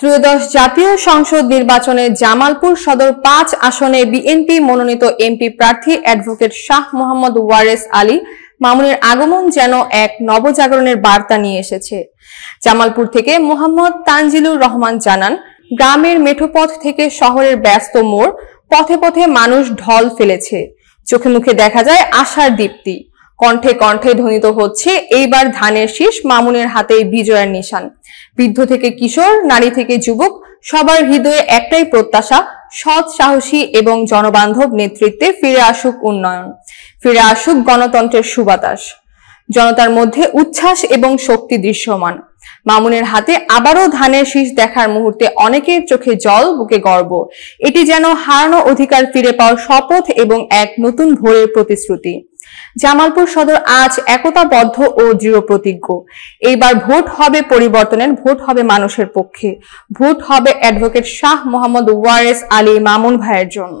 ত্রয়োদশ জাতীয় সংসদ নির্বাচনে জামালপুর সদর ৫ আসনে বিএনপি মনোনীত এমপি প্রার্থী অ্যাডভোকেট শাহ মোহাম্মদ ওয়ারেস আলী মামুনের আগমন যেন এক নবজাগরণের বার্তা নিয়ে এসেছে। জামালপুর থেকে মোহাম্মদ তানজিলুর রহমান জানান, গ্রামের মেঠোপথ থেকে শহরের ব্যস্ত মোড়, পথে পথে মানুষ ঢল ফেলেছে। চোখে মুখে দেখা যায় আশার দীপ্তি। কণ্ঠে কণ্ঠে ধ্বনিত হচ্ছে এইবার ধানের শীষ মামুনের হাতে বিজয়ের নিশান। বৃদ্ধ থেকে কিশোর, নারী থেকে যুবক, সবার হৃদয়ে একটাই প্রত্যাশা, সৎ, সাহসী এবং জনবান্ধব নেতৃত্বে ফিরে আসুক উন্নয়ন, ফিরে আসুক গণতন্ত্রের সুবাতাস। জনতার মধ্যে উচ্ছ্বাস এবং শক্তি দৃশ্যমান। মামুনের হাতে আবারও ধানের শীষ দেখার মুহূর্তে অনেকের চোখে জল, বুকে গর্ব। এটি যেন হারানো অধিকার ফিরে পাওয়ার শপথ এবং এক নতুন ভোরের প্রতিশ্রুতি। জামালপুর সদর আজ একতাবদ্ধ ও দৃঢ় প্রতিজ্ঞ। এইবার ভোট হবে পরিবর্তনের, ভোট হবে মানুষের পক্ষে, ভোট হবে অ্যাডভোকেট শাহ মোহাম্মদ ওয়ারেস আলী মামুন ভাইয়ের জন্য।